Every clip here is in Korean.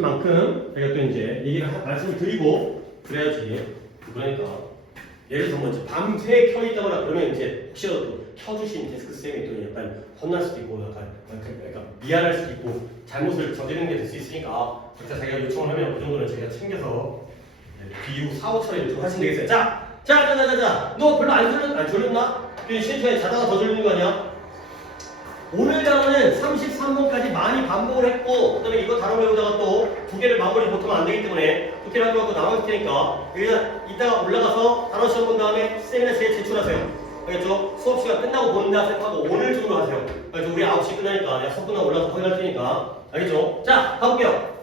만큼 제가 또 이제 얘기를 말씀을 드리고 그래야지. 그러니까 예를 들어서 뭐 밤새 켜 있다거나 그러면 이제 혹시라도 켜주신 데스크 쌤이 또 약간 혼날 수도 있고 약간 미안할 수도 있고 잘못을 저지르는 게 될 수 있으니까 각자 자기가 요청을 하면 그 정도는 제가 챙겨서 비유 4, 5차례 요청하시면 되겠어요. 자, 너 별로 안 졸렸나? 시간에 자다가 더 졸리는 거 아니야? 오늘 단어는 33번까지 많이 반복을 했고, 그 다음에 이거 단어 배우다가 또 두 개를 마무리 못하면 안 되기 때문에 두 개를 하고 나머지 테니까 여기다 이따가 올라가서 단어 시험 본 다음에 세미나시에 제출하세요. 알겠죠? 수업 시간 끝나고 본다 생각하고 오늘 중으로 하세요. 그래서 우리 9시 끝나니까 약속 끝나고 올라가서 확인할 테니까. 알겠죠? 자, 가볼게요.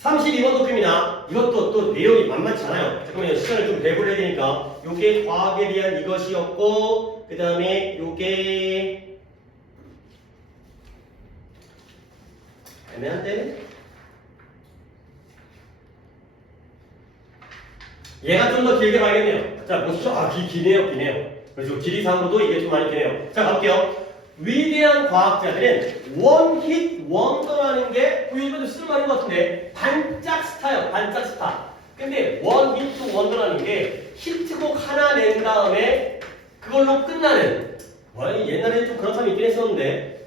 32번 도표입니다. 이것도 또 내용이 만만치 않아요. 잠깐만요. 시간을 좀 배분해야 되니까. 요게 과학에 대한 이것이었고, 그 다음에 요게 애매한데? 얘가 좀 더 길게 봐야겠네요. 자, 보시죠. 기네요. 그래서 길이상으로도 이게 좀 많이 기네요. 자, 가볼게요. 위대한 과학자들은 원힛 원더라는 게 요즘에도 쓰는 말인 것 같은데 반짝 스타요. 반짝 스타. 근데 원힛 원더라는 게 히트곡 하나 낸 다음에 그걸로 끝나는 옛날에 좀 그런 사람이 있긴 했었는데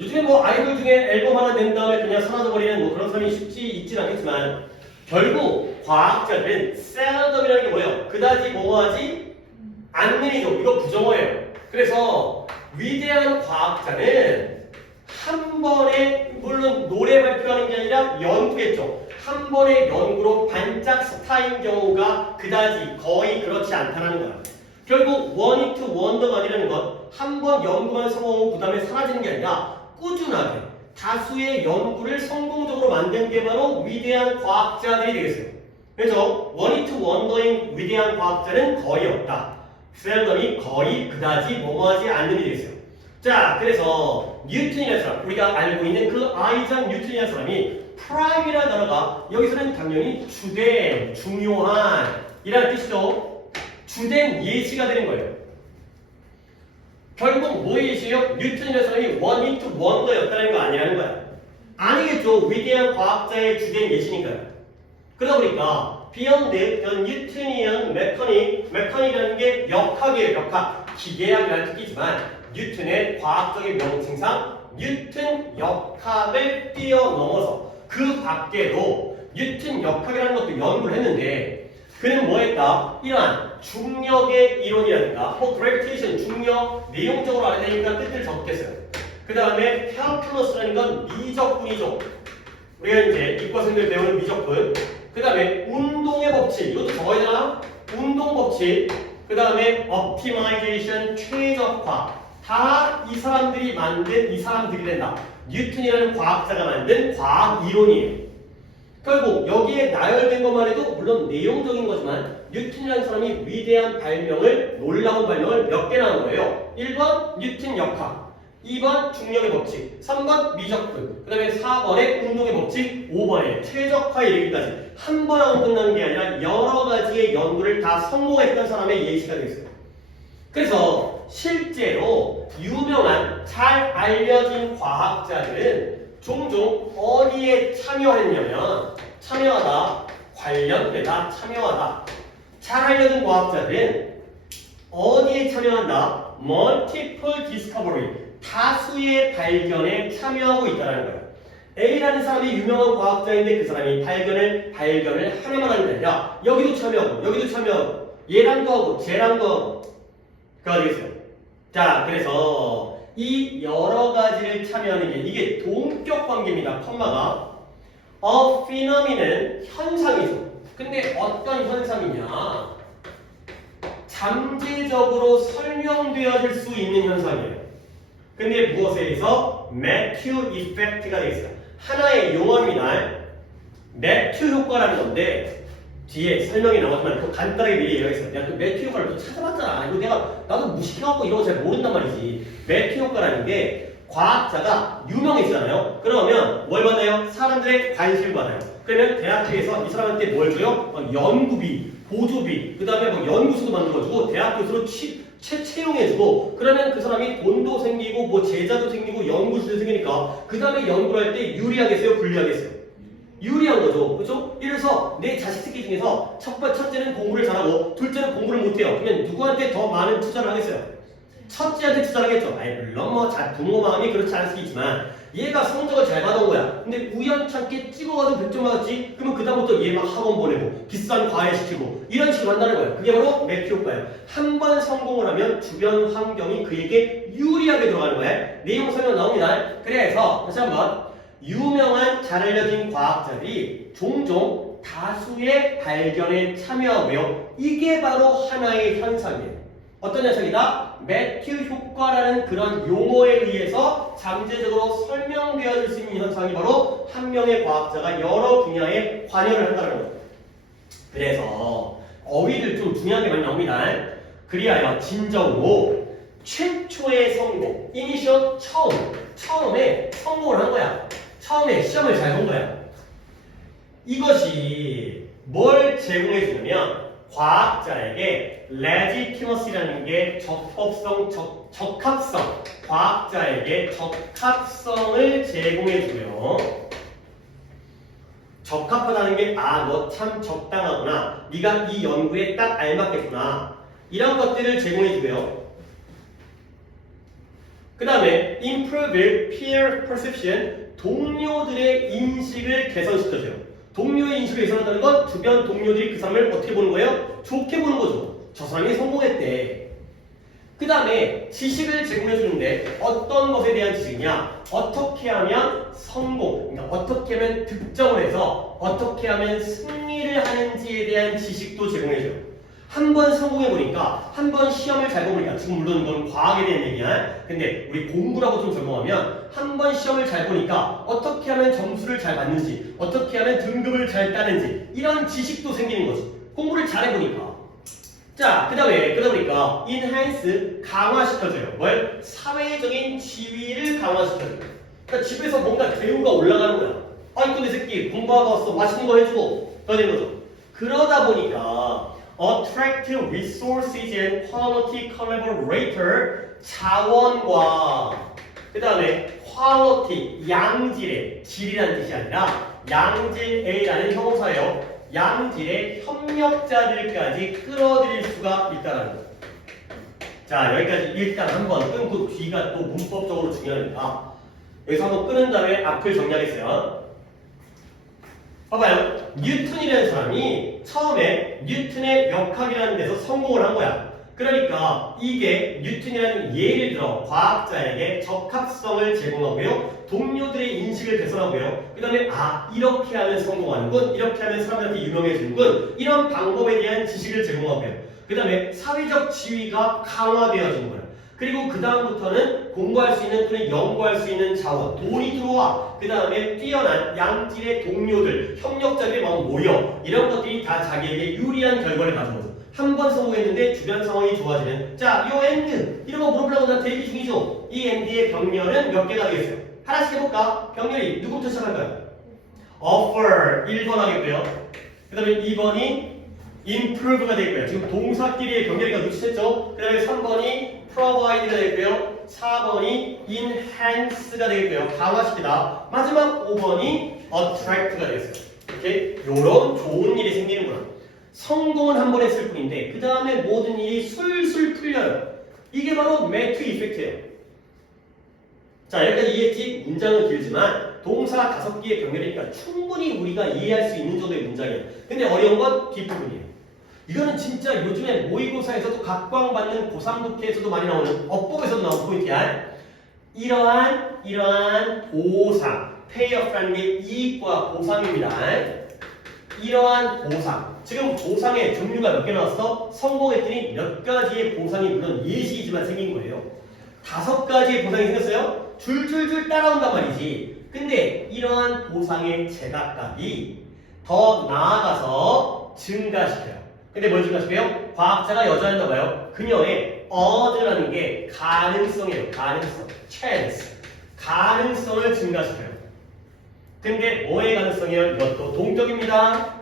요즘에 뭐 아이돌 중에 앨범 하나 낸 다음에 그냥 사라져버리는 뭐 그런 사람이 쉽지 있진 않겠지만 결국 과학자들은 셀덤이라는 게 뭐예요? 그다지 뭐하지 않는 이죠. 이거 부정어예요. 그래서 위대한 과학자는 한 번에 물론 노래 발표하는 게 아니라 연구겠죠. 한 번의 연구로 반짝 스타인 경우가 그다지 거의 그렇지 않다는 거야. 결국 원히트 원더가 아니라는 건 한 번 연구만 성공하고 그 다음에 사라지는 게 아니라 꾸준하게 다수의 연구를 성공적으로 만든 게 바로 위대한 과학자들이 되겠어요. 그래서 원히트 원더인 위대한 과학자는 거의 없다. 셀덤이 거의 그다지 뭐뭐하지 않는 일이 되겠어요. 자, 그래서 뉴턴이라는 사람, 우리가 알고 있는 그 아이작 뉴턴이라는 사람이 프라임이라는 단어가 여기서는 당연히 주된, 중요한 이라는 뜻이죠. 주된 예시가 되는 거예요. 결국 뭐의 예시예요? 뉴턴이라는 사람이 원히트 원더였다는 거 아니라는 거야. 아니겠죠. 위대한 과학자의 주된 예시니까요. 그러다 보니까 beyond the Newtonian 메커닉이라는 게 역학이에요. 역학. 기계학이라는 뜻이지만 뉴턴의 과학적인 명칭상 뉴턴 역학을 뛰어넘어서 그 밖에도 뉴턴 역학이라는 것도 연구를 했는데 그는 뭐 했다? 이러한 중력의 이론이라든가 gravitation, 중력 내용적으로 알아야 되니까 뜻을 적겠어요. 그 다음에 calculus라는 건 미적분이죠. 우리가 이제 이과생들 배우는 미적분. 그 다음에 운동의 법칙, 이것도 적어야 되나? 운동 법칙. 그 다음에 optimization, 최적화. 다 이 사람들이 만든 이 사람들이 된다. 뉴턴이라는 과학자가 만든 과학 이론이에요. 결국 여기에 나열된 것만 해도 물론 내용적인 거지만 뉴턴이라는 사람이 위대한 발명을, 놀라운 발명을 몇 개나 한 거예요. 1번 뉴턴 역학, 2번 중력의 법칙, 3번 미적분, 그 다음에 4번에 운동의 법칙, 5번에 최적화에 이르기까지 한 번 하고 끝나는 게 아니라 여러 가지의 연구를 다 성공했던 사람의 예시가 되겠어요. 그래서 실제로 유명한 잘 알려진 과학자들은 종종 어디에 참여했냐면 참여하다, 관련되다, 참여하다. 잘 알려진 과학자들은 어디에 참여한다? Multiple Discovery, 다수의 발견에 참여하고 있다는 거예요. A라는 사람이 유명한 과학자인데 그 사람이 발견을 하나만 하는 게 아니라 여기도 참여하고 얘랑도 하고 쟤랑도 하고 그가 되겠어요. 자, 그래서 이 여러 가지를 참여하는 게 이게 동격 관계입니다. 컴마가 A phenomenon 현상이죠. 근데 어떤 현상이냐? 잠재적으로 설명되어질 수 있는 현상이에요. 근데 무엇에 의해서? 매튜 이펙트가 되겠어요. 하나의 용어입니다. 매튜 효과라는 건데 뒤에 설명이 나오지만 또 간단하게 미리 얘기했어요. 내가 또 매튜 효과를 또 찾아봤잖아. 이거 나도 무식해갖고 이런 거 잘 모른단 말이지. 매튜 효과라는 게 과학자가 유명해지잖아요. 그러면 뭘 받아요? 사람들의 관심을 받아요. 그러면 대학교에서 이 사람한테 뭘 줘요? 연구비, 보조비, 그 다음에 뭐 연구소도 만들어주고 대학교에서 채용해주고 그러면 그 사람이 돈도 생기고 뭐 제자도 생기고 연구실도 생기니까 그 다음에 연구를 할 때 유리하겠어요? 불리하겠어요? 유리한 거죠. 그렇죠? 이래서 내 자식 새끼 중에서 첫째는 공부를 잘하고 둘째는 공부를 못해요. 그러면 누구한테 더 많은 투자를 하겠어요? 첫째한테 투자를 하겠죠. 아니 물론 뭐 부모 마음이 그렇지 않을 수 있지만 얘가 성적을 잘 받은 거야. 근데 우연찮게 찍어가지고 100점 맞았지? 그러면 그다음부터 얘 막 학원 보내고 비싼 과외 시키고 이런 식으로 한다는 거예요. 그게 바로 매튜 효과예요. 한 번 성공을 하면 주변 환경이 그에게 유리하게 들어가는 거예요. 내용 설명 나옵니다. 그래서 다시 한번 유명한 잘 알려진 과학자들이 종종 다수의 발견에 참여하고요. 이게 바로 하나의 현상이에요. 어떤 현상이다? 매튜 효과라는 그런 용어에 의해서 잠재적으로 설명되어질 수 있는 현상이 바로 한 명의 과학자가 여러 분야에 관여를 한다는 거예요. 그래서 어휘들 좀 중요한 게 많이 나옵니다. 그리하여 진정으로 최초의 성공, 이니셜 처음에 성공을 한 거야. 처음에 시험을 잘 본 거야. 이것이 뭘 제공해 주냐면 과학자에게 legitimacy라는 게 적합성, 과학자에게 적합성을 제공해 주고요. 적합하다는 게 너 참 적당하구나. 네가 이 연구에 딱 알맞겠구나. 이런 것들을 제공해 주고요. 그 다음에 improve peer perception, 동료들의 인식을 개선시켜줘요. 동료의 인식을 개선한다는 건 주변 동료들이 그 사람을 어떻게 보는 거예요? 좋게 보는 거죠. 저 사람이 성공했대. 그 다음에 지식을 제공해 주는데 어떤 것에 대한 지식이냐? 어떻게 하면 성공, 그러니까 어떻게 하면 득점을 해서 어떻게 하면 승리를 하는지에 대한 지식도 제공해 줘요. 한 번 성공해보니까, 한 번 시험을 잘 보니까, 지금 물론 이건 과학에 대한 얘기야. 근데 우리 공부라고 좀 적용하면, 한 번 시험을 잘 보니까, 어떻게 하면 점수를 잘 받는지, 어떻게 하면 등급을 잘 따는지, 이런 지식도 생기는 거지. 공부를 잘 해보니까. 자, 그 다음에, 그러다 보니까, enhance, 강화시켜줘요. 뭘? 사회적인 지위를 강화시켜줘요. 그러니까 집에서 뭔가 대우가 올라가는 거야. 아이, 내 새끼, 공부하고 왔어. 맛있는 거 해주고. 그러는 거죠. 그러다 보니까, attract resources and quality collaborator, 자원과 그 다음에 quality, 양질의, 질이라는 뜻이 아니라 양질의라는 형용사예요. 양질의 협력자들까지 끌어들일 수가 있다는 거예요. 자, 여기까지 일단 한번 끊고 뒤가 또 문법적으로 중요하니까 여기서 한번 끊은 다음에 앞을 정리하겠어요. 봐봐요. 뉴턴이라는 사람이 처음에 뉴턴의 역학이라는 데서 성공을 한 거야. 그러니까 이게 뉴턴이라는 예를 들어 과학자에게 적합성을 제공하고요. 동료들의 인식을 개선하고요. 그 다음에 이렇게 하면 성공하는군. 이렇게 하면 사람들한테 유명해지는군. 이런 방법에 대한 지식을 제공하고요. 그 다음에 사회적 지위가 강화되어진 거야. 그리고 그 다음부터는 공부할 수 있는 또는 연구할 수 있는 자원, 돈이 들어와. 그 다음에 뛰어난 양질의 동료들, 협력자들이 막 모여. 이런 것들이 다 자기에게 유리한 결과를 가져오죠. 한 번 성공했는데 주변 상황이 좋아지는. 자, 요 엔드 이런 거 물어보려고 난 대기 중이죠. 이 엔드의 병렬은 몇 개가 되겠어요? 하나씩 해볼까? 병렬이 누구부터 시작할까요? offer 1번 하겠고요. 그 다음에 2번이 improve가 되겠고요. 지금 동사끼리의 병렬이가 눈치챘죠? 그 다음에 3번이 provide가 되겠고요. 4번이 enhance가 되겠고요. 강화시키다. 마지막 5번이 attract가 되겠어요. 이렇게 요런 좋은 일이 생기는구나. 성공은 한 번 했을 뿐인데 그 다음에 모든 일이 술술 풀려요. 이게 바로 매튜 이펙트예요. 자, 여기까지 이해했지? 문장은 길지만 동사 5개의 병렬이니까 충분히 우리가 이해할 수 있는 정도의 문장이에요. 근데 어려운 건 뒷부분이에요. 이거는 진짜 요즘에 모의고사에서도 각광받는 고3독해에서도 많이 나오는 어법에서도 나오는 포인트야. 이러한 보상, 페이어프라는 게 이익과 보상입니다. 이러한 보상. 지금 보상의 종류가 몇 개 나왔어? 성공했더니 몇 가지의 보상이 물론 예시이지만 생긴 거예요. 5가지의 보상이 생겼어요. 줄줄줄 따라온단 말이지. 근데 이러한 보상의 제각각이 더 나아가서 증가시켜요. 근데 뭘 증가시켜요? 과학자가 여자였나 봐요. 그녀의 어드라는 게 가능성이에요. 가능성. chance. 가능성을 증가시켜요. 근데 뭐의 가능성이에요? 이것도 동격입니다.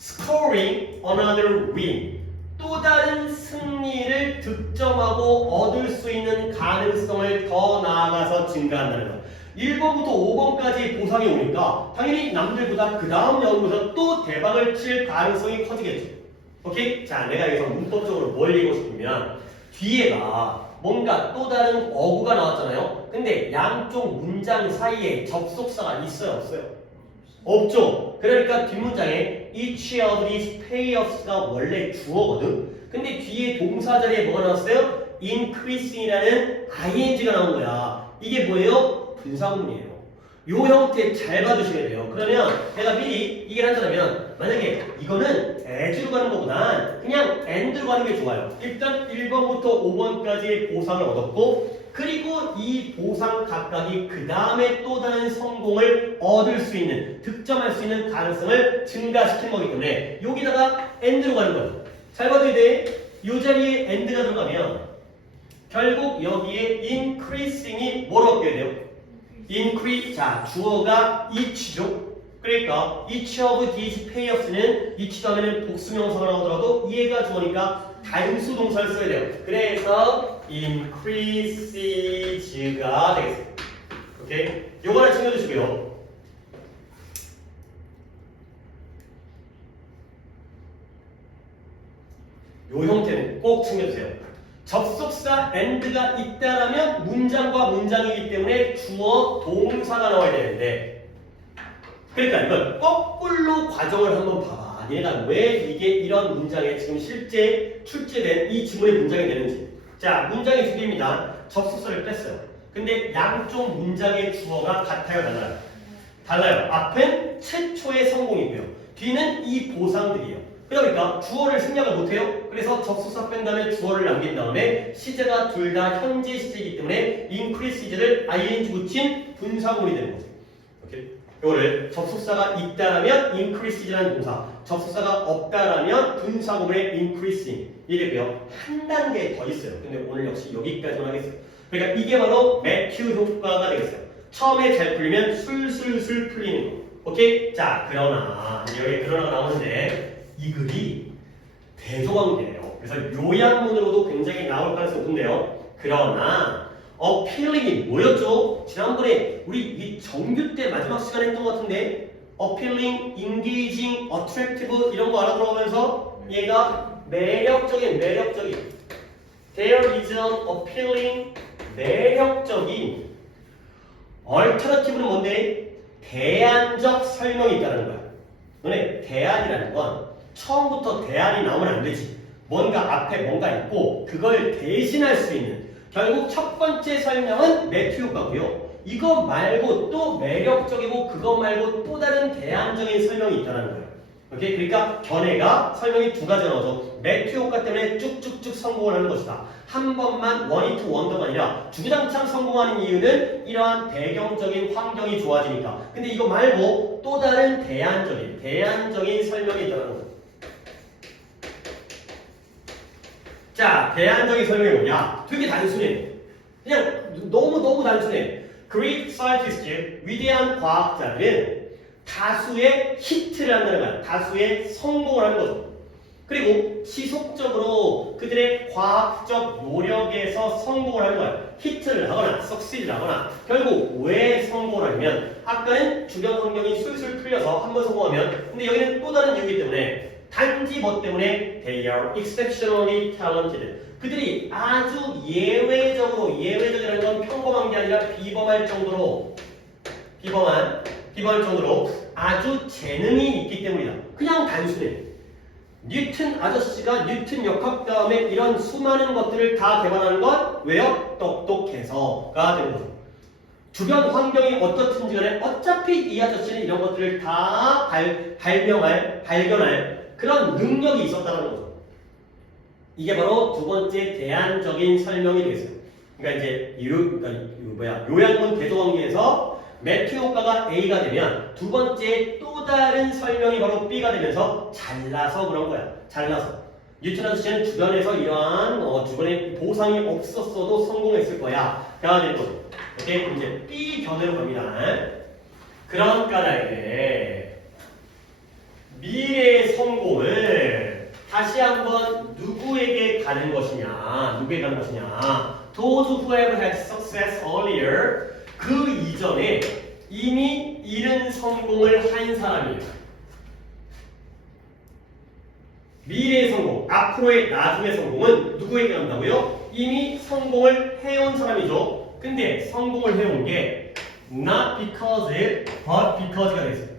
scoring another win. 또 또 다른 승리를 득점하고 얻을 수 있는 가능성을 더 나아가서 증가한다는 거. 1번부터 5번까지 보상이 오니까 당연히 남들보다 그 다음 연구에서 또 대박을 칠 가능성이 커지겠죠. 오케이? 자, 내가 여기서 문법적으로 뭘 얘기하고 싶으면 뒤에가 뭔가 또 다른 어구가 나왔잖아요. 근데 양쪽 문장 사이에 접속사가 있어요, 없어요? 없죠. 그러니까 뒷문장에 each of these payoffs가 원래 주어거든. 근데 뒤에 동사 자리에 뭐가 나왔어요? increasing이라는 ing가 나온 거야. 이게 뭐예요? 분사구문이에요. 요 형태 잘 봐주셔야 돼요. 그러면 내가 미리 얘기를 한다면 만약에 이거는 as로 가는 것보단 그냥 and로 가는 게 좋아요. 일단 1번부터 5번까지 보상을 얻었고 그리고 이 보상 각각이 그 다음에 또 다른 성공을 얻을 수 있는 득점할 수 있는 가능성을 증가시킨 거기 때문에 여기다가 and로 가는 거예요. 잘 봐줘야 돼. 이 자리에 and가 들어가면 결국 여기에 increasing이 뭘 얻게 돼요? increase. 자, 주어가 each죠. 그러니까 each of these payoffs는 each 다음에는 복수명사가 나오더라도 얘가 주어니까 단수 동사를 써야 돼요. 그래서 increases가 되겠어요. 오케이? 요거 하나 챙겨주시고요. 요 형태는 꼭 챙겨주세요. 접속사 and가 있다라면 문장과 문장이기 때문에 주어 동사가 나와야 되는데 그러니까 이걸 거꾸로 과정을 한번 봐봐. 얘가 왜 이게 이런 문장에 지금 실제 출제된 이 지문의 문장이 되는지. 자, 문장이 두 개입니다. 접속사를 뺐어요. 근데 양쪽 문장의 주어가 같아요, 달라요? 달라요. 앞은 최초의 성공이고요. 뒤는 이 보상들이에요. 그러니까 주어를 생략을 못해요. 그래서 접속사 뺀 다음에 주어를 남긴 다음에 시제가 둘 다 현재 시제이기 때문에 increase를 ing 붙인 분사구문이 되는 거죠. 오케이? 이거를 접속사가 있다라면 increase라는 동사, 접속사가 없다라면 분사구문의 increasing 이랬고요. 한 단계 더 있어요. 근데 오늘 역시 여기까지만 하겠어요. 그러니까 이게 바로 매튜 효과가 되겠어요. 처음에 잘 풀리면 술술술 풀리는 거. 오케이? 자, 그러나 여기 그러나가 나오는데 이 글이 대조관계예요. 그래서 요약문으로도 굉장히 나올 가능성이 높은데요. 그러나 appealing이 뭐였죠? 지난번에 우리 이 정규 때 마지막 시간에 했던 것 같은데 appealing, engaging, attractive 이런 거 알아들어가면서 얘가 매력적인 there is an appealing 매력적인 alternative는 뭔데? 대안적 설명이 있다는 거야. 너네 대안이라는 건 처음부터 대안이 나오면 안 되지. 뭔가 앞에 뭔가 있고 그걸 대신할 수 있는 결국 첫 번째 설명은 매튜 효과고요. 이거 말고 또 매력적이고 그거 말고 또 다른 대안적인 설명이 있다는 거예요. 오케이? 그러니까 견해가 설명이 두 가지 나오죠. 매튜 효과 때문에 쭉쭉쭉 성공을 하는 것이다. 한 번만 원히트 원더가 아니라 주구장창 성공하는 이유는 이러한 배경적인 환경이 좋아지니까. 근데 이거 말고 또 다른 대안적인 설명이 있다는 거죠. 자, 대안적인 설명이 뭐냐? 되게 단순해. 그냥 너무 단순해. Great scientists, 위대한 과학자들은 다수의 히트를 한다는 거야. 다수의 성공을 하는 거죠. 그리고 지속적으로 그들의 과학적 노력에서 성공을 하는 거야. 히트를 하거나 석시를 하거나 결국 왜 성공을 하냐면 아까는 주변 환경이 술술 풀려서 한 번 성공하면 근데 여기는 또 다른 이유이기 때문에 단지 뭐 때문에 they are exceptionally talented. 그들이 아주 예외적이라는 건 평범한 게 아니라 비범할 정도로 아주 재능이 있기 때문이다. 그냥 단순해. 뉴턴 아저씨가 뉴턴 역학 다음에 이런 수많은 것들을 다 개발하는 건 왜요? 똑똑해서가 되는 거죠. 주변 환경이 어떻든지 간에 어차피 이 아저씨는 이런 것들을 다 발견할 그런 능력이 있었다는 거죠. 이게 바로 두 번째 대안적인 설명이 되겠어요. 그러니까 이제 요약문 대조관계에서 매튜 효과가 A가 되면 두 번째 또 다른 설명이 바로 B가 되면서 잘나서 그런 거야. 잘나서. 뉴턴 아저씨는 주변에서 이러한 주변에 보상이 없었어도 성공했을 거야. 가 되는 거죠. 오케이? 이제 B 견해로 갑니다. 그런 까닭에 미래의 성공을 다시 한번 누구에게 가는 것이냐? 누구에게 가는 것이냐? Those who have had success earlier. 그 이전에 이미 이른 성공을 한 사람이에요. 미래의 성공, 앞으로의 나중의 성공은 누구에게 간다고요? 이미 성공을 해온 사람이죠. 근데 성공을 해온 게 not because, but because가 되겠어요.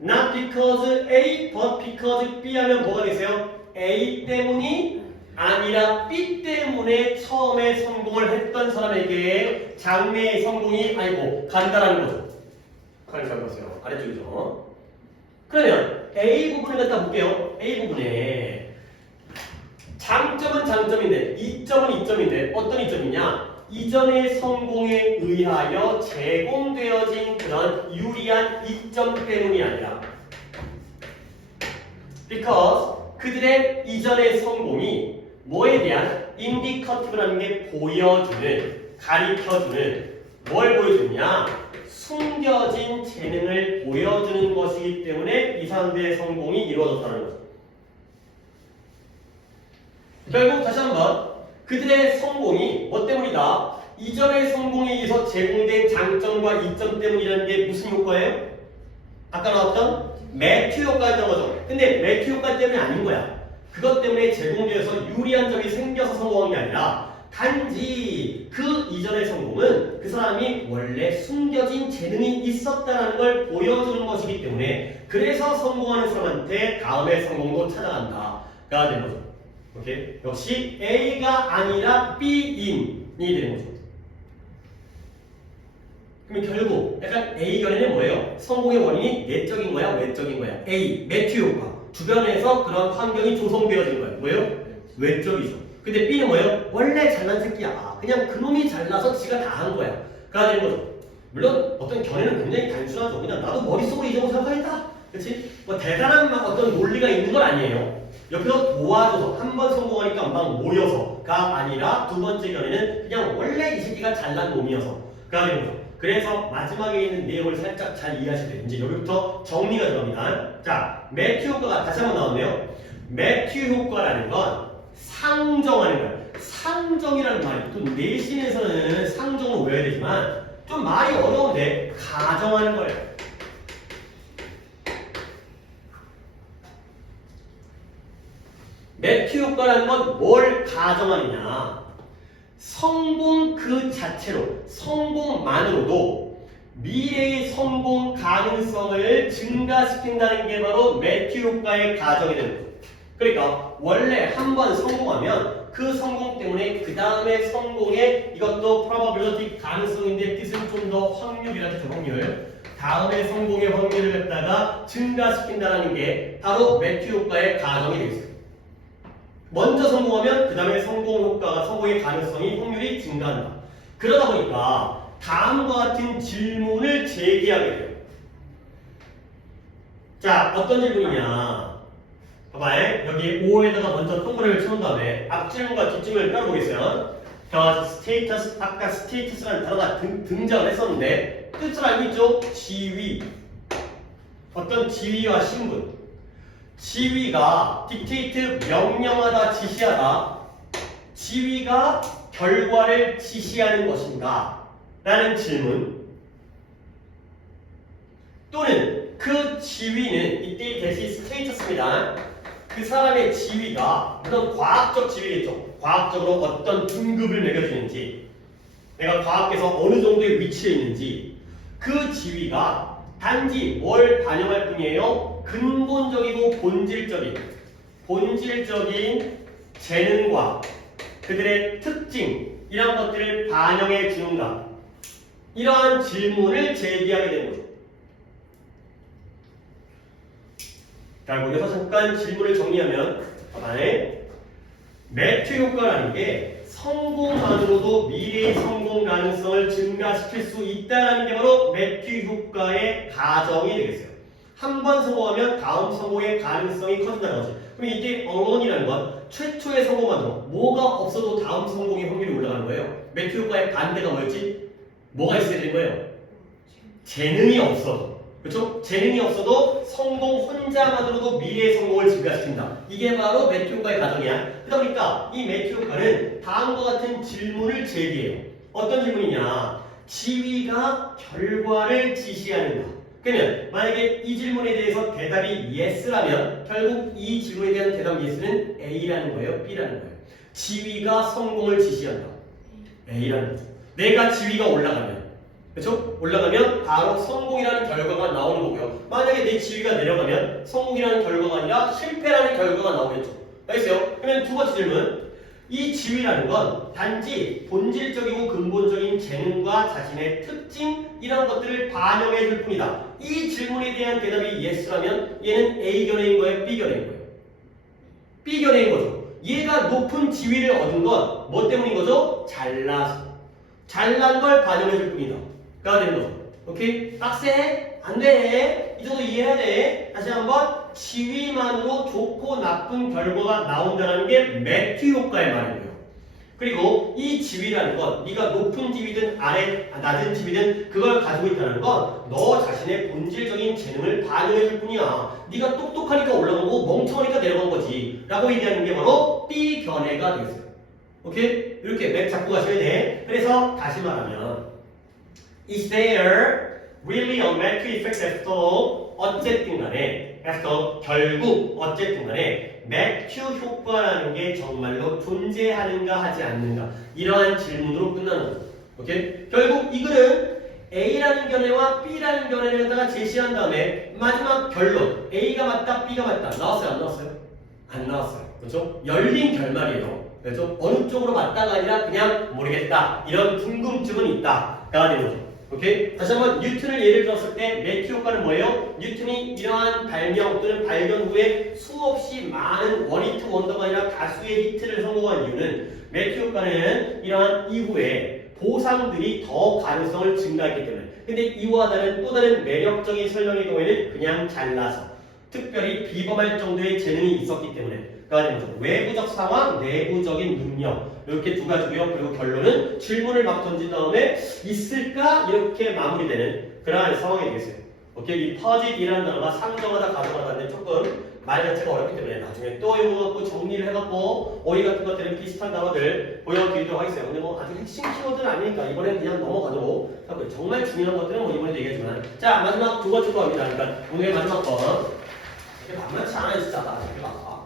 not because A, but because B 하면 뭐가 되세요? A 때문이 아니라 B 때문에 처음에 성공을 했던 사람에게 장래의 성공이 아니고 간다라는 거죠. 잘 보세요. 아래쪽이죠. 그러면 A 부분을 갖다 볼게요. A 부분에 장점은 장점인데 이점은 이점인데 어떤 이점이냐? 이전의 성공에 의하여 제공되어진 그런 유리한 이점 때문이 아니라 because 그들의 이전의 성공이 뭐에 대한 indicative라는 게 보여주는, 가리켜주는 뭘 보여주냐? 숨겨진 재능을 보여주는 것이기 때문에 이 사람들의 성공이 이루어졌다는 거죠. 결국 다시 한번 그들의 성공이 뭐 때문이다? 이전의 성공에 의해서 제공된 장점과 이점 때문이라는 게 무슨 효과예요? 아까 나왔던 매튜 효과였던 거죠. 근데 매튜 효과 때문이 아닌 거야. 그것 때문에 제공되어서 유리한 점이 생겨서 성공한 게 아니라 단지 그 이전의 성공은 그 사람이 원래 숨겨진 재능이 있었다는 걸 보여주는 것이기 때문에 그래서 성공하는 사람한테 다음의 성공도 찾아간다가 되는 거죠. 오케이? 역시 A가 아니라 B인이 되는 거죠. 그러면 결국 약간 A 견해는 뭐예요? 성공의 원인이 내적인 거야, 외적인 거야? A, 매튜 효과. 주변에서 그런 환경이 조성되어진 거예요. 뭐예요? 외적이죠. 근데 B는 뭐예요? 원래 잘난 새끼야. 그냥 그놈이 잘나서 지가 다 한 거야. 가 되는 거죠. 물론 어떤 견해는 굉장히 단순하죠. 그냥 나도 머릿속으로 이 정도 생각하겠다. 그렇지? 뭐 대단한 막 어떤 논리가 있는 건 아니에요. 옆에서 도와줘서 한 번 성공하니까 막 모여서가 아니라 두 번째 견해는 그냥 원래 이 새끼가 잘난 놈이어서가 되는 거죠. 그래서 마지막에 있는 내용을 살짝 잘 이해하셔야 돼요. 이제 여기부터 정리가 들어갑니다. 자, 매튜 효과가 다시 한번 나왔네요. 매튜 효과라는 건 상정하는 거예요. 상정이라는 말이 또 내신에서는 상정을 외워야 되지만 좀 말이 어려운데 가정하는 거예요. 매튜 효과라는 건 뭘 가정하느냐? 성공 그 자체로, 성공만으로도 미래의 성공 가능성을 증가시킨다는 게 바로 매튜 효과의 가정이 되는 거예요. 그러니까 원래 한 번 성공하면 그 성공 때문에 그 다음에 성공의 이것도 probability 가능성인데 뜻은 좀 더 확률이라 뜻의 확률. 다음에 성공의 확률을 갖다가 증가시킨다는 게 바로 매튜 효과의 가정이 되겠어요. 먼저 성공하면 그 다음에 성공 효과가 성공의 가능성이 확률이 증가한다. 그러다 보니까 다음과 같은 질문을 제기하게 돼요. 자, 어떤 질문이냐? 봐봐요. 여기 5에다가 먼저 동그라미를 쳐놓은 다음에 앞질문과 뒷질문을 펴보겠어요. 자, 스테이터스, 아까 스테이터스라는 단어가 등장을 했었는데 뜻을 알고 있죠? 지위. 어떤 지위와 신분. 지위가 dictate 명령하다, 지시하다. 지위가 결과를 지시하는 것인가? 라는 질문. 또는 그 지위는 이때 대시 스테이터스입니다. 그 사람의 지위가 물론 과학적 지위겠죠. 과학적으로 어떤 등급을 매겨주는지, 내가 과학에서 어느 정도의 위치에 있는지, 그 지위가 단지 뭘 반영할 뿐이에요. 근본적이고 본질적인 재능과 그들의 특징 이런 것들을 반영해 주는가? 이러한 질문을 제기하게 되는 거죠. 자, 여기서 잠깐 질문을 정리하면 매튜 효과라는 게 성공만으로도 미래의 성공 가능성을 증가시킬 수 있다는 게 바로 매튜 효과의 가정이 되겠어요. 한 번 성공하면 다음 성공의 가능성이 커진다는 거지. 그럼 이때 어론이라는 건 최초의 성공만으로 뭐가 없어도 다음 성공의 확률이 올라가는 거예요. 매튜 효과의 반대가 뭐였지? 뭐가 있어야 되는 거예요? 재능이 없어도. 그렇죠? 재능이 없어도 성공 혼자만으로도 미래의 성공을 증가시킨다. 이게 바로 매튜 효과의 가정이야. 그러다 보니까 이 매튜 효과는 다음과 같은 질문을 제기해요. 어떤 질문이냐? 지위가 결과를 지시하는가? 그러면 만약에 이 질문에 대해서 대답이 yes라면 결국 이 질문에 대한 대답 yes는 A라는 거예요? B라는 거예요? 지위가 성공을 지시한다. A라는 거죠. 내가 지위가 올라가면, 그렇죠? 올라가면 바로 성공이라는 결과가 나오는 거고요. 만약에 내 지위가 내려가면 성공이라는 결과가 아니라 실패라는 결과가 나오겠죠. 알겠어요? 그러면 두 번째 질문. 이 지위라는 건 단지 본질적이고 근본적인 재능과 자신의 특징 이런 것들을 반영해 줄 뿐이다. 이 질문에 대한 대답이 yes라면 얘는 A견해인 거예요? B견해인 거예요? B견해인 거죠. 얘가 높은 지위를 얻은 건 뭐 때문인 거죠? 잘나서. 잘난 걸 반영해 줄 뿐이다. 가 되는 거죠. 오케이? 빡세? 안 돼. 이 정도 이해해야 돼. 다시 한번. 지위만으로 좋고 나쁜 결과가 나온다는 게 매튜 효과의 말이고요. 그리고 이 지위라는 건 네가 높은 지위든 낮은 지위든 그걸 가지고 있다는 건 너 자신의 본질적인 재능을 반영해 줄 뿐이야. 네가 똑똑하니까 올라가고 멍청하니까 내려간 거지. 라고 얘기하는 게 바로 B견해가 되겠어요. 오케이? 이렇게 맥 잡고 가셔야 돼. 그래서 다시 말하면 Is there really a Matthew effect after all? 어쨌든 간에 결국 어쨌든 간에 매튜 효과라는 게 정말로 존재하는가 하지 않는가 이러한 질문으로 끝나는 거죠. 오케이? 결국 이 글은 A라는 견해와 B라는 견해를 갖다가 제시한 다음에 마지막 결론 A가 맞다 B가 맞다 나왔어요 안 나왔어요? 안 나왔어요. 그렇죠? 열린 결말이에요. 그래서 어느 쪽으로 맞다가 아니라 그냥 모르겠다 이런 궁금증은 있다가 되는 거죠. 오케이? 다시 한번 뉴턴을 예를 들었을 때 매튜 효과는 뭐예요? 뉴턴이 이러한 발명 또는 발견 후에 수없이 많은 원히트 원더가 아니라 다수의 히트를 성공한 이유는 매튜 효과는 이러한 이후에 보상들이 더 가능성을 증가했기 때문에. 근데 이와 다른 또 다른 매력적인 설명의 경우에는 그냥 잘나서 특별히 비범할 정도의 재능이 있었기 때문에 외부적 상황, 내부적인 능력 이렇게 두 가지고요. 그리고 결론은 질문을 막 던진 다음에 있을까? 이렇게 마무리되는 그러한 상황이 되겠어요. 오케이? 이 퍼짓이라는 단어가 상정하다 가정하다는 조금 말 자체가 어렵기 때문에 나중에 또 이거 갖고 정리를 해갖고 어휘 같은 것들은 비슷한 단어들 보여드리도록 하겠어요. 근데 뭐 아주 핵심 키워드는 아니니까 이번엔 그냥 넘어가도록 하고요. 정말 중요한 것들은 뭐 이번에도 얘기했지만 자 마지막 두 번째 거 합니다. 그러니까 오늘의 마지막 건 이게 만만치 않아요 진짜. 이렇게 봐.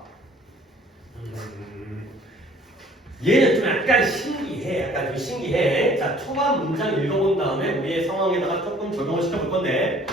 얘는 좀 약간 신기해. 약간 좀 신기해. 자, 초반 문장 읽어본 다음에 우리의 상황에다가 조금 적용을 시켜볼 건데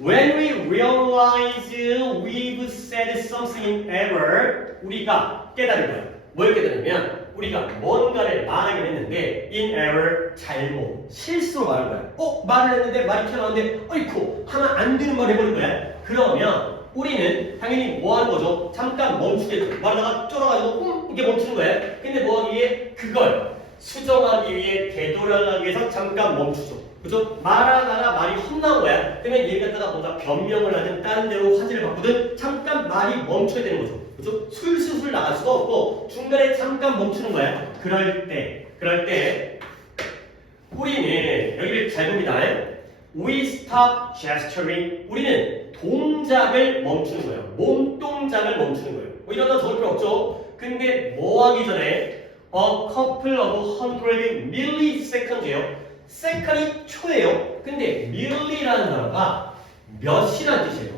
When we realize we've said something in error 우리가 깨달은 거야. 뭘 깨달으면 우리가 뭔가를 말하긴 했는데 in error 잘못, 실수로 말한 거야. 말을 했는데 말이 튀어나왔는데 어이쿠 하면 안 되는 말 해버린 거야. 그러면 우리는 당연히 뭐 하는 거죠? 잠깐 멈추겠죠. 말하다가 쫄아가지고 이게 멈추는 거예요. 근데 뭐 하기 위해? 그걸 수정하기 위해 되돌아가기 위해서 잠깐 멈추죠. 그죠? 말하다가 말이 헛나온 거야. 그러면 얘 갖다가 뭔가 변명을 하든 다른 데로 화제를 바꾸든 잠깐 말이 멈춰야 되는 거죠. 그죠? 술술 나갈 수가 없고 중간에 잠깐 멈추는 거야. 그럴 때 우리는 여기를 잘 봅니다. We stop gesturing. 우리는 동작을 멈추는 거예요. 몸 동작을 멈추는 거예요. 뭐 이런 거 적을 필요 없죠. 근데 뭐 하기 전에 a couple of hundred milliseconds예요. second이 초예요. 근데 milli라는 단어가 몇이라는 뜻이에요.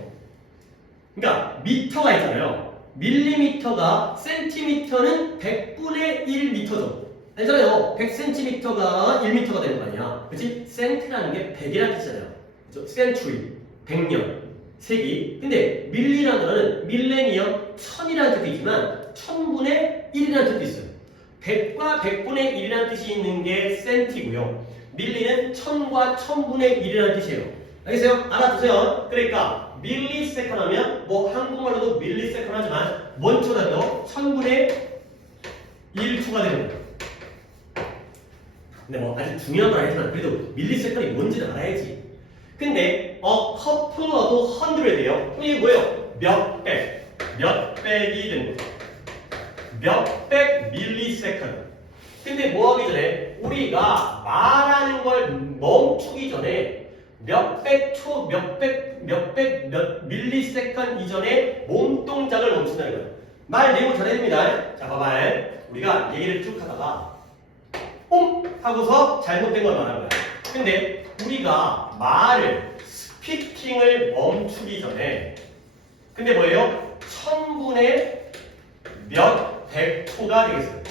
그러니까 미터가 있잖아요. 밀리미터가 센티미터는 100분의 1미터죠. 알잖아요. 100cm가 1m가 되는 거 아니야. 그치? 센트라는 게 100이라는 뜻이잖아요. 그쵸? century, 100년, 세기. 근데 밀리라는 단어는 밀레니엄, 1000이라는 뜻도 있지만 1000분의 1이라는 뜻도 있어요. 100과 100분의 1이라는 뜻이 있는 게 센티고요. 밀리는 1000과 1000분의 1이라는 뜻이에요. 알겠어요? 알아두세요. 그러니까 밀리세컨 하면 뭐 한국말로도 밀리세컨 하지만 뭔 초라도 1000분의 1초가 되는 거예요. 근데 뭐 아주 중요한 건 아니지만 그래도 밀리세컨이 뭔지는 알아야지. 근데 couple of hundred예요. 이게 뭐예요? 몇백이 되는 거죠. 몇백 밀리세컨. 근데 뭐 하기 전에 우리가 말하는 걸 멈추기 전에 몇백 초, 몇 밀리세컨 이전에 몸 동작을 멈춘다는 거예요. 말 내용 잘해야 됩니다. 자, 봐봐. 우리가 얘기를 쭉 하다가 하고서 잘못된 걸 말하는 거야. 근데 우리가 말을 스피킹을 멈추기 전에 근데 뭐예요? 1000분의 몇백 초가 되겠어요.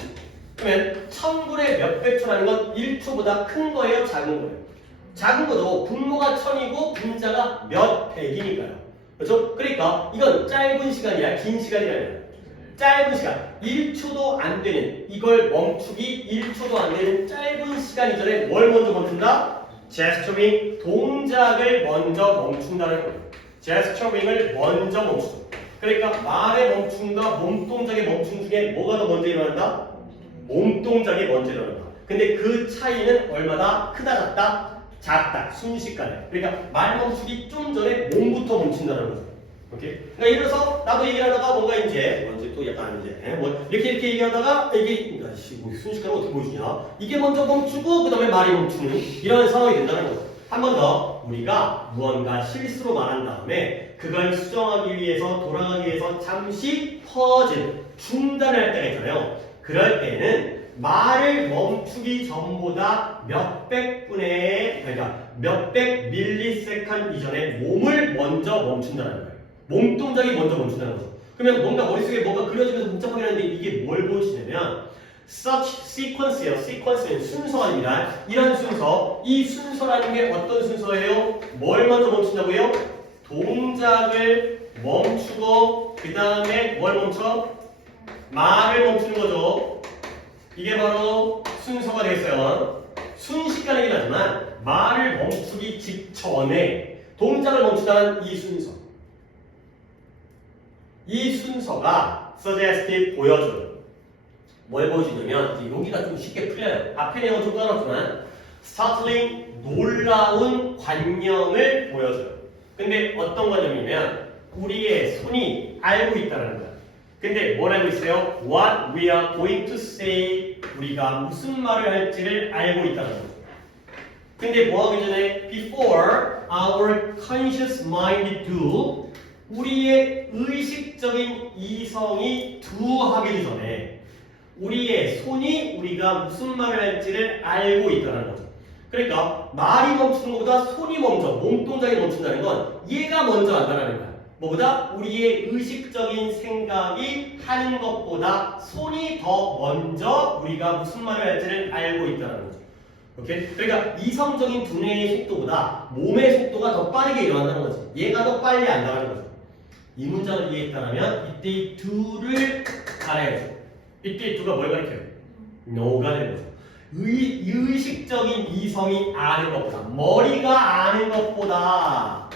그러면 1000분의 몇백 초라는 건 1초보다 큰 거예요? 작은 거예요? 작은 거죠. 분모가 1000이고 분자가 몇백이니까요. 그렇죠? 그러니까 이건 짧은 시간이야, 긴 시간이라는 짧은 시간, 1초도 안 되는 이걸 멈추기 1초도 안 되는 짧은 시간 이전에 뭘 먼저 멈춘다? 제스처링, 동작을 먼저 멈춘다는 거예요. 제스처링을 먼저 멈추죠. 그러니까 말의 멈춤과 몸동작의 멈춤 중에 뭐가 더 먼저 일어난다? 몸동작이 먼저 일어난다. 근데 그 차이는 얼마나 크다 작다? 작다. 순식간에. 그러니까 말 멈추기 좀 전에 몸부터 멈춘다는 거죠. 오케이? 그러니까 예를 들어서 나도 얘기하다가 뭔가 이제 먼저 또 약간 이제 뭐 이렇게 얘기하다가 이게 그러니까 순식간에 어떻게 보여주냐? 이게 먼저 멈추고 그다음에 말이 멈추는 이런 상황이 된다는 거죠. 한 번 더 우리가 무언가 실수로 말한 다음에 그걸 수정하기 위해서 돌아가기 위해서 잠시 퍼즐 중단할 때가 있잖아요. 그럴 때는 말을 멈추기 전보다 몇백 밀리세컨 이전에 몸을 먼저 멈춘다는 거예요. 몸 동작이 먼저 멈춘다는 거죠. 그러면 뭔가 머릿속에 뭔가 그려지면서 복잡하게 하는데 이게 뭘 보여주냐면 such sequence예요. sequence는 순서가 아닙니다. 이런 순서, 이 순서라는 게 어떤 순서예요? 뭘 먼저 멈춘다고요? 동작을 멈추고 그 다음에 뭘 멈춰? 말을 멈추는 거죠. 이게 바로 순서가 되겠어요. 순식간이긴 하지만 말을 멈추기 직전에 동작을 멈추다는 이 순서. 이 순서가 suggestive 보여줘요. 뭘 보여주냐면 여기가 좀 쉽게 풀려요. 앞에 내용은 좀 까놓지만 startling 놀라운 관념을 보여줘요. 근데 어떤 관념이냐면 우리의 손이 알고 있다는 거야. 근데 뭘 알고 있어요? What we are going to say 우리가 무슨 말을 할지를 알고 있다는 거죠. 근데 뭐 하기 전에 before our conscious mind do 우리의 의식적인 이성이 do 하기 전에 우리의 손이 우리가 무슨 말을 할지를 알고 있다는 거죠. 그러니까 말이 멈추는 것보다 손이 먼저 몸동작이 멈춘다는 건 얘가 먼저 안다는 거야. 뭐보다 우리의 의식적인 생각이 하는 것보다 손이 더 먼저 우리가 무슨 말을 할지를 알고 있다는 거죠. 오케이? 그러니까 이성적인 두뇌의 속도보다 몸의 속도가 더 빠르게 일어난다는 거지. 얘가 더 빨리 안다는 거죠. 이 문장을 이해했다면 이때 이 do를 알아야죠. 이때 do가 뭘 가리켜요? know가 되는 거죠. 의식적인 이성이 아는 것보다 머리가 아는 것보다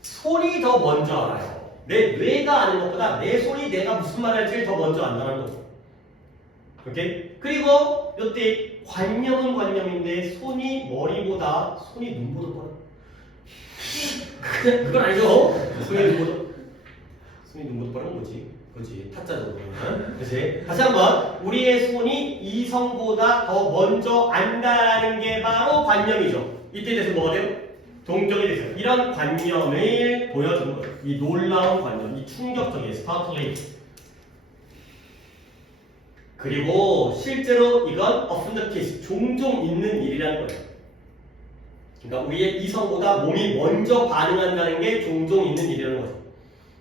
손이 더 먼저 알아요. 내 뇌가 아는 것보다 내 손이 내가 무슨 말 할지를 더 먼저 안다는 거죠. 오케이? 그리고 이때 관념은 관념인데 손이 머리보다 손이 눈보다 빠르. 그건 아니죠. 손이 눈보다 빠른 거지. 그렇지. 타짜죠. 그렇지. 다시 한번 우리의 손이 이성보다 더 먼저 안다라는 게 바로 관념이죠. 이때 돼서 뭐가 돼요? 동격이 되죠. 이런 관념을 보여주는 거예요. 이 놀라운 관념, 이 충격적인 startling. 그리고 실제로 이건 often the case, 종종 있는 일이라는 거예요. 그러니까 우리의 이성보다 몸이 먼저 반응한다는 게 종종 있는 일이라는 거죠.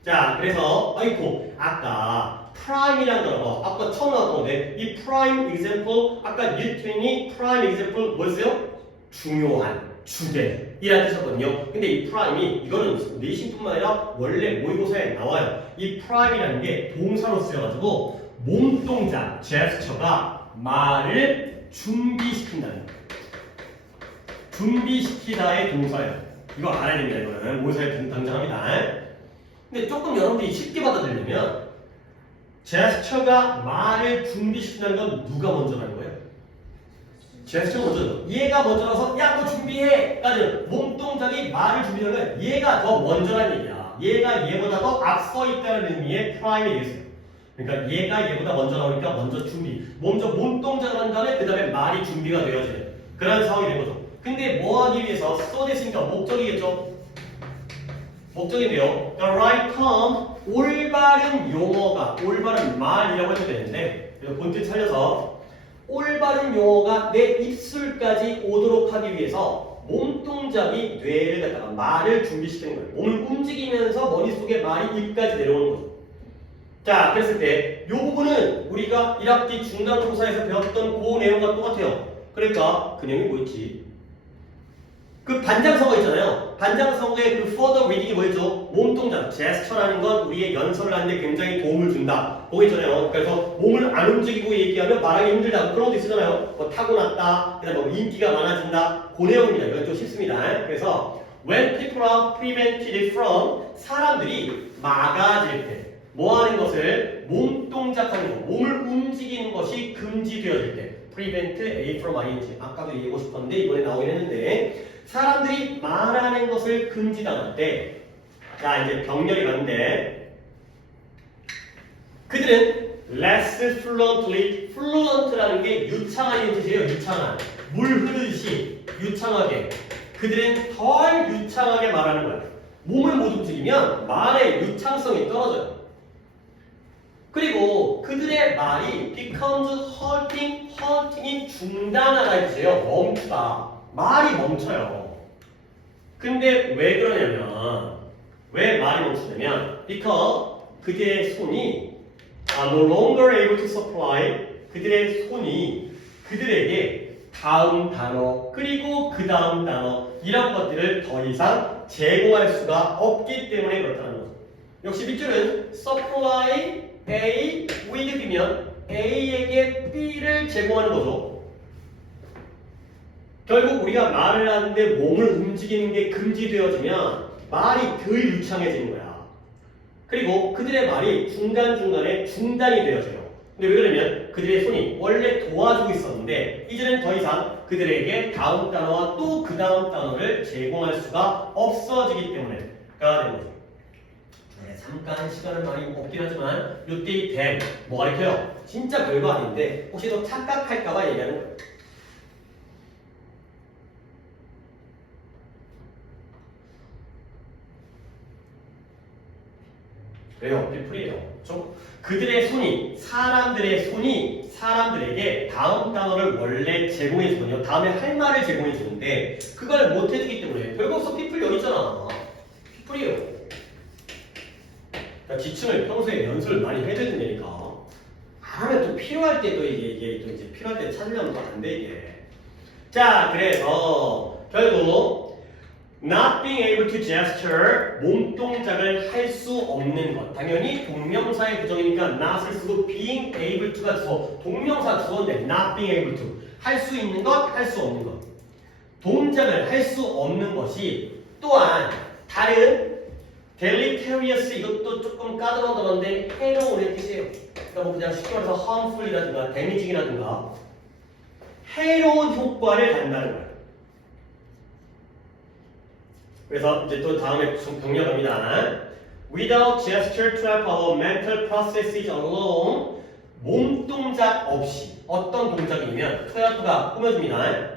자, 그래서 아이고 아까 prime이라는 단어가 아까 처음 나왔던 건데 이 prime example 아까 뉴턴이 prime example 뭐였어요? 중요한, 주된 이라는 뜻이었거든요. 근데 이 prime이 이거는 내신뿐만 아니라 원래 모의고사에 나와요. 이 prime이라는 게 동사로 쓰여가지고 몸동작, 제스처가 말을 준비시킨다는 거예요. 준비시키다의 동사예요. 이거 알아야 됩니다. 이거는 모의고사에 등장합니다. 근데 조금 여러분들이 쉽게 받아들이려면 제스처가 말을 준비시킨다는 건 누가 먼저 하는 거예요? 제스처가 먼저. 얘가 먼저 나서 야 너 준비해! 까지 몸동작이 말을 준비하는 건 얘가 더 먼저라는 얘기야. 얘가 얘보다 더 앞서 있다는 의미의 프라임이 되겠어요. 그러니까 얘가 얘보다 먼저 나오니까 먼저 준비. 먼저 몸동작을 한 다음에 그 다음에 말이 준비가 되어져요. 그런 상황이 된 거죠. 근데 뭐 하기 위해서 so 됐으니까 목적이겠죠? 목적인데요. The right term, 올바른 용어가, 올바른 말이라고 해도 되는데, 그래서 본뜻 살려서 올바른 용어가 내 입술까지 오도록 하기 위해서 몸동작이 뇌를 갖다가 말을 준비시키는 거예요. 몸을 움직이면서 머릿속에 말이 입까지 내려오는 거죠. 자, 그랬을 때 이 부분은 우리가 1학기 중간고사에서 배웠던 그 내용과 똑같아요. 그러니까 그 내용이 뭐였지? 그 반장성어 있잖아요. 반장성어의 그 further reading이 뭐였죠? 몸동작, 제스처라는 건 우리의 연설을 하는데 굉장히 도움을 준다. 그거 있잖아요. 그래서 몸을 안 움직이고 얘기하면 말하기 힘들다. 그런 것도 있잖아요. 뭐 타고났다, 그 다음에 뭐 인기가 많아진다. 그 내용입니다. 이건 좀 쉽습니다. 그래서 when people are prevented from, 사람들이 막아질 때, 뭐 하는 것을 몸동작하는 것, 몸을 움직이는 것이 금지되어질 때, prevent A from ing. 아까도 얘기하고 싶었는데 이번에 나오긴 했는데, 사람들이 말하는 것을 금지당할 때, 자 이제 병렬이 가는데, 그들은 less fluently, fluent라는 게 유창한 뜻이에요. 유창한, 물 흐르듯이 유창하게. 그들은 덜 유창하게 말하는 거야. 몸을 못 움직이면 말의 유창성이 떨어져요. 그리고 그들의 말이 becomes halting이 중단하다 해주세요. 멈추다. 말이 멈춰요. 근데 왜 그러냐면, 왜 말이 멈추냐면, because 그들의 손이 no longer able to supply, 그들의 손이 그들에게 다음 단어 그리고 그 다음 단어 이런 것들을 더 이상 제공할 수가 없기 때문에 그렇다는 거죠. 역시 밑줄은 supply A with B면 A에게 B를 제공하는 거죠. 결국 우리가 말을 하는데 몸을 움직이는 게 금지되어지면 말이 덜 유창해지는 거야. 그리고 그들의 말이 중간중간에 중단이 되어져요. 근데 왜 그러냐면 그들의 손이 원래 도와주고 있었는데 이제는 더 이상 그들에게 다음 단어와 또 그 다음 단어를 제공할 수가 없어지기 때문에가 되는 거죠. 네, 잠깐 시간은 많이 없긴 하지만 이때 이 them 뭐 가르쳐요? 진짜 별거 아닌데 혹시 더 착각할까봐 얘기하는 거예요. 왜요? 비풀이에요. 그렇죠? 그들의 손이, 사람들의 손이 사람들에게 다음 단어를 원래 제공해 주거든요. 다음에 할 말을 제공해 주는데 그걸 못 해주기 때문에 별거 없어. 피플 여기 있잖아. 피플이에요. 그러니까 지층을 평소에 연습을 많이 해줘야 된다니까. 안 하면 또 필요할 때 또 이게 또 이제 필요할 때 찾으려면 또 안 돼 이게. 자, 그래서 결국 not being able to gesture, 몸동작을 할 수 없는 것. 당연히 동명사의 부정이니까 not을 쓰고 being able to가 주어. 동명사 주어인데 not being able to. 할 수 있는 것, 할 수 없는 것. 동작을 할 수 없는 것이 또한 다른 deleterious, 이것도 조금 까다로운데 해로운의 뜻이에요. 그러니까 뭐 그냥 쉽게 말해서 harmful이라든가 damaging이라든가 해로운 효과를 갖는다는 거예요. 그래서 이제 또 다음에 병력합니다. Without gesture to help our mental processes alone, 몸동작 없이 어떤 동작이냐면 트랩가 꾸며줍니다.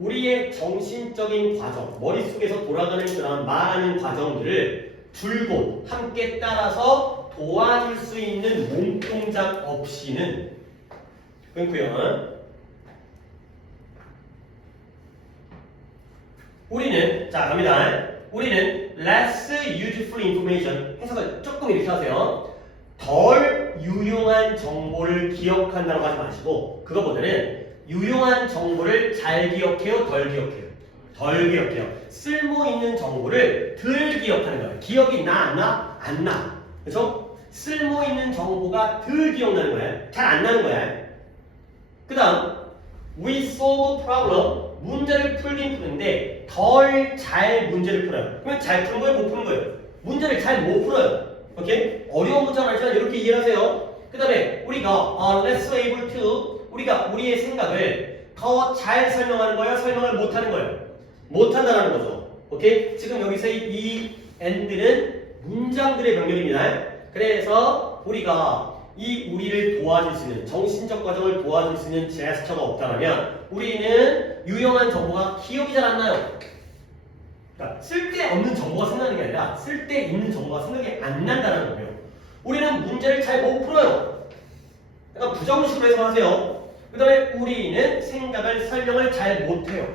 우리의 정신적인 과정, 머릿속에서 돌아가는 그런 말하는 과정들을 줄곧 함께 따라서 도와줄 수 있는 몸동작 없이는 끊고요. 우리는 자 갑니다. 우리는 less useful information, 해석을 조금 이렇게 하세요. 덜 유용한 정보를 기억한다고 하지 마시고 그거보다는 유용한 정보를 잘 기억해요, 덜 기억해요? 덜 기억해요. 쓸모 있는 정보를 덜 기억하는 거예요. 기억이 나, 안 나? 안 나. 그렇죠? 쓸모 있는 정보가 덜 기억나는 거예요. 잘 안 나는 거예요. 그 다음 we solve problem, 문제를 풀긴 푸는데 덜 잘 문제를 풀어요. 그러면 잘 푸는 거예요? 못 푸는 거예요? 문제를 잘 못 풀어요. 오케이? 어려운 문제는 아니지만 이렇게 이해를 하세요. 그 다음에 우리가 less able to, 우리가 우리의 생각을 더 잘 설명하는 거예요? 설명을 못하는 거예요? 못한다는 거죠. 오케이? 지금 여기서 이 and는 문장들의 병렬입니다. 그래서 우리가 이 우리를 도와줄 수 있는 정신적 과정을 도와줄 수 있는 제스처가 없다면 우리는 유용한 정보가 기억이 잘 안 나요. 그러니까 쓸데없는 정보가 생각나는 게 아니라 쓸데있는 정보가 생각이 안 난다는 거예요. 우리는 문제를 잘 못 풀어요. 그러니까 부정식으로 해석하세요. 그 다음에 우리는 생각을 설명을 잘 못해요.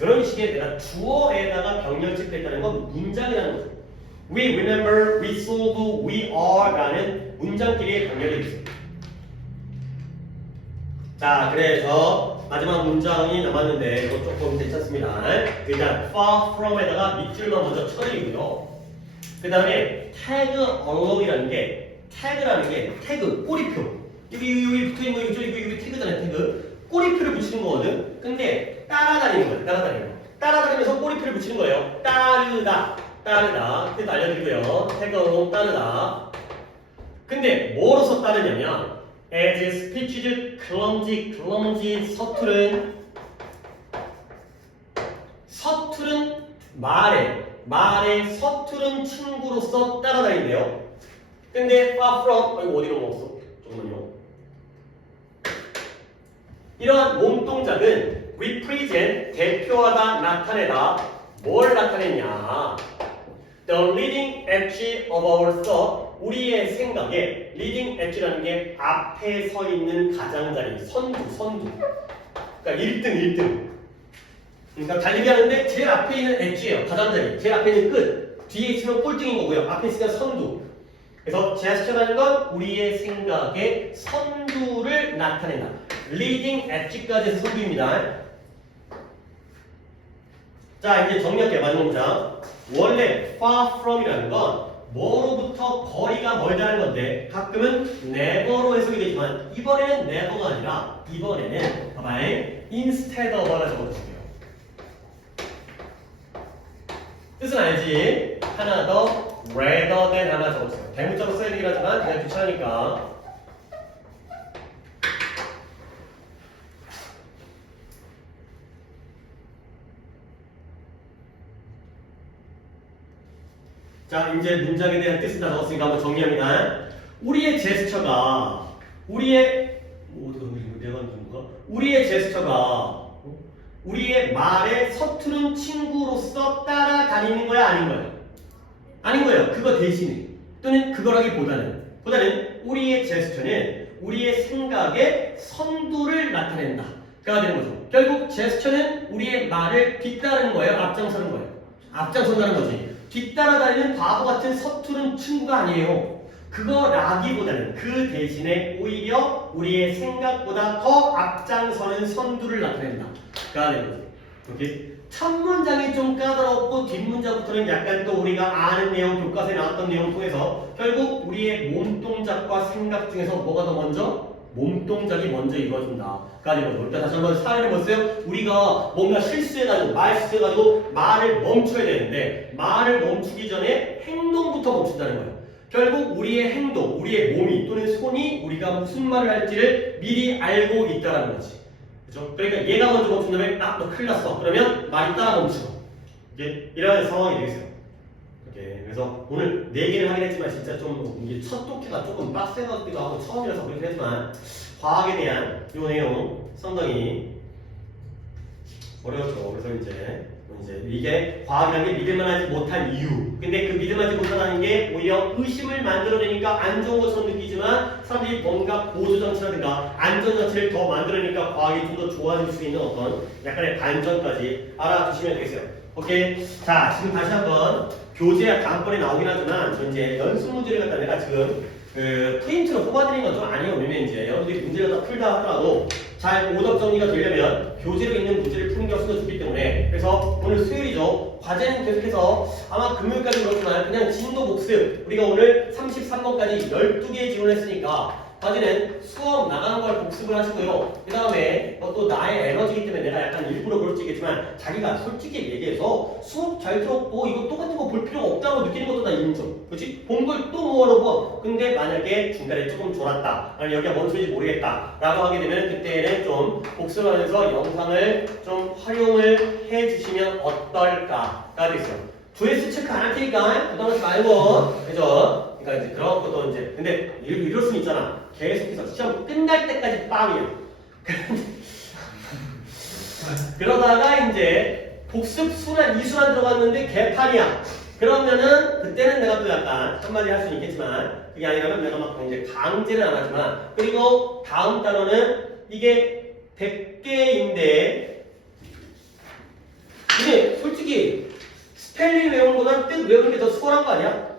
이런 식의 내가 주어에다가 병렬집했다는 건 문장이라는 거죠. We remember, we solve, we are 라는 문장끼리의 병렬이 있어요. 자, 그래서 마지막 문장이 남았는데 이거 조금 괜찮습니다. 일단 far from에다가 밑줄만 먼저 쳐드리고요. 그 다음에 tag along이라는 게 tag라는 게 태그, 꼬리표. 여기 붙어있는 거 이거 태그잖아요. 태그. 꼬리표를 붙이는 거거든. 근데 따라다니는 거예요. 따라다니는 거. 따라다니면서 꼬리표를 붙이는 거예요. 따르다. 따르다. 그때도 알려드리고요. tag along 따르다. 근데 뭐로서 따르냐면 as speeches clumsy 서투른 말에 서투른 친구로서 따라다닌대요. 근데 far from 이거 어디로 먹었어? 잠깐만요. 이러한 몸동작은 represent 대표하다 나타내다 뭘 나타내냐? The leading edge of our thought 우리의 생각에 leading edge라는 게 앞에 서 있는 가장자리 선두 그러니까 1등 그러니까 달리기 하는데 제일 앞에 있는 엣지예요. 가장자리 제일 앞에 있는 끝 뒤에 있으면 꼴등인 거고요. 앞에 있으면 선두 그래서 제스처라는 건 우리의 생각에 선두를 나타낸다. leading edge까지 해서 선두입니다. 자 이제 정리할게요. 마지막 문장 원래 far from이라는 건 뭐로부터 거리가 멀다는 건데 가끔은 never로 해석이 되지만 이번에는 never가 아니라 이번에는 봐봐요. instead of 하나 적어주세요. 뜻은 알지? 하나 더 rather than 하나 적어주세요. 대문자로 써야 되긴 하지만 그냥 귀찮으니까 자, 이제 문장에 대한 뜻을 다 적었으니까 한번 정리합니다. 우리의 제스처가, 우리의 제스처가, 우리의 말에 서투른 친구로서 따라다니는 거야, 아닌 거야? 아닌 거예요. 그거 대신에. 또는 그거라기보다는. 우리의 제스처는 우리의 생각에 선두를 나타낸다. 가 되는 거죠. 결국 제스처는 우리의 말을 뒤따르는 거예요, 앞장서는 거예요. 앞장선다는 거지. 뒤따라다니는 바보 같은 서투른 친구가 아니에요. 그거라기보다는 그 대신에 오히려 우리의 생각보다 더 앞장서는 선두를 나타낸다. 가 되는 거죠. 오케이? 첫 문장이 좀 까다롭고 뒷문장부터는 약간 또 우리가 아는 내용, 교과서에 나왔던 내용 통해서 결국 우리의 몸동작과 생각 중에서 뭐가 더 먼저? 몸동작이 먼저 이루어진다. 가 되는 거죠. 일단 다시 한번 사례를 보세요. 우리가 뭔가 실수해가지고 말을 멈춰야 되는데 말을 멈추기 전에 행동부터 멈춘다는 거예요. 결국 우리의 행동, 우리의 몸이 또는 손이 우리가 무슨 말을 할지를 미리 알고 있다는 거지. 그렇죠? 그러니까 얘가 먼저 멈춘 다음에 너 큰일 났어. 그러면 말이 따라 멈추고 이런 상황이 되겠어요. 이렇게 그래서 오늘 4개를 하긴 했지만 진짜 좀 이게 첫 독해가 조금 빡센 것 같기도 하고 처음이라서 그렇긴 했지만 과학에 대한 이 내용 상당히 어려웠죠. 그래서 이제 이게 과학이라는 게 믿을만하지 못한 이유. 근데 그 믿을만하지 못하다는 게 오히려 의심을 만들어내니까 안 좋은 것처럼 느끼지만 사람들이 뭔가 보조장치라든가 안전장치를 더 만들어내니까 과학이 좀 더 좋아질 수 있는 어떤 약간의 반전까지 알아두시면 되겠어요. 오케이. 자, 지금 다시 한번 교재가 다음번에 나오긴 하지만 저 이제 연습 문제를 갖다 내가 지금 프린트로 뽑아드린 건 좀 아니에요. 왜냐면 이제 여러분들이 문제를 다 풀다 하더라도 잘 오답 정리가 되려면 교재로 있는 문제를 푸는 게 훨씬 더 좋기 때문에 그래서 오늘 수요일이죠. 과제는 계속해서 아마 금요일까지 그렇지만 그냥 진도 복습 우리가 오늘 33번까지 12개 지원했으니까 과제는 수업 나가는 걸 복습을 하시고요. 그 다음에 또 나의 에너지이기 때문에 내가 약간 일부러 그럴지 있겠지만 자기가 솔직히 얘기해서 수업 잘 들었고 이거 똑같은 거 볼 필요가 없다고 느끼는 것도 다 인정. 그렇지? 본 걸 또 뭐하러 봐. 근데 만약에 중간에 조금 졸았다. 아니 여기가 뭔 소리인지 모르겠다. 라고 하게 되면 그때는 좀 복습하면서 영상을 좀 활용을 해주시면 어떨까가 되겠어요. 조회수 체크 안 할 테니까 부담하지 말고 그죠? 그러니까 이제 그런 것도 이제 근데 이럴 수는 있잖아. 계속해서 시험 끝날 때까지 빵이야. 그러다가 이제 복습 순환, 이순환 들어갔는데 개판이야. 그러면은 그때는 내가 또 약간 한마디 할 수는 있겠지만 그게 아니라면 내가 막 이제 강제는 안 하지만 그리고 다음 단어는 이게 100개인데 근데 솔직히 스펠링 외우는 거보다 뜻 외우는 게 더 수월한 거 아니야?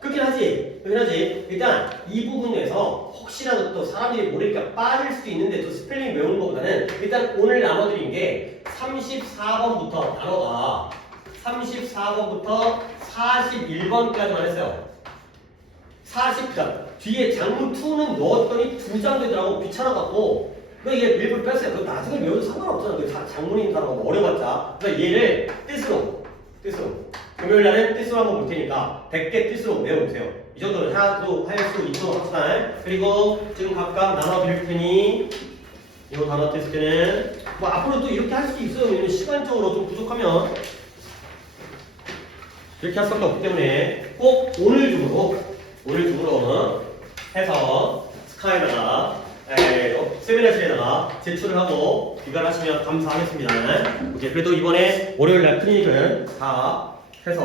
그렇긴 하지. 그렇긴 하지. 일단 이 부분에서 혹시라도 또 사람들이 모르니까 빠질 수도 있는데 또 스펠링 외우는 것보다는 일단 오늘 나눠드린 게 34번부터 단어가 34번부터 41번까지만 했어요. 40장 뒤에 장문 2는 넣었더니 2장 되더라고. 귀찮아갖고 이게 일부러 뺐어요. 그거 나중에 외워도 상관없잖아. 그 장문인 단어가 어려봤자. 그래서 얘를 뜻으로 금요일날은 뜻으로 한번 볼 테니까 100개 뜻으로 외워보세요. 이 정도는 해도 할 수 있도록 합시다. 그리고 지금 각각 나눠드릴 테니 이 단어 테스트는 뭐 앞으로 또 이렇게 할 수도 있어요. 왜냐면 시간적으로 좀 부족하면 이렇게 할 수밖에 없기 때문에 꼭 오늘 중으로 해서 스카이에다가 세미나실에다가 제출을 하고 귀가하시면 감사하겠습니다. 오케이, 그래도 이번에 월요일날 클리닉은 다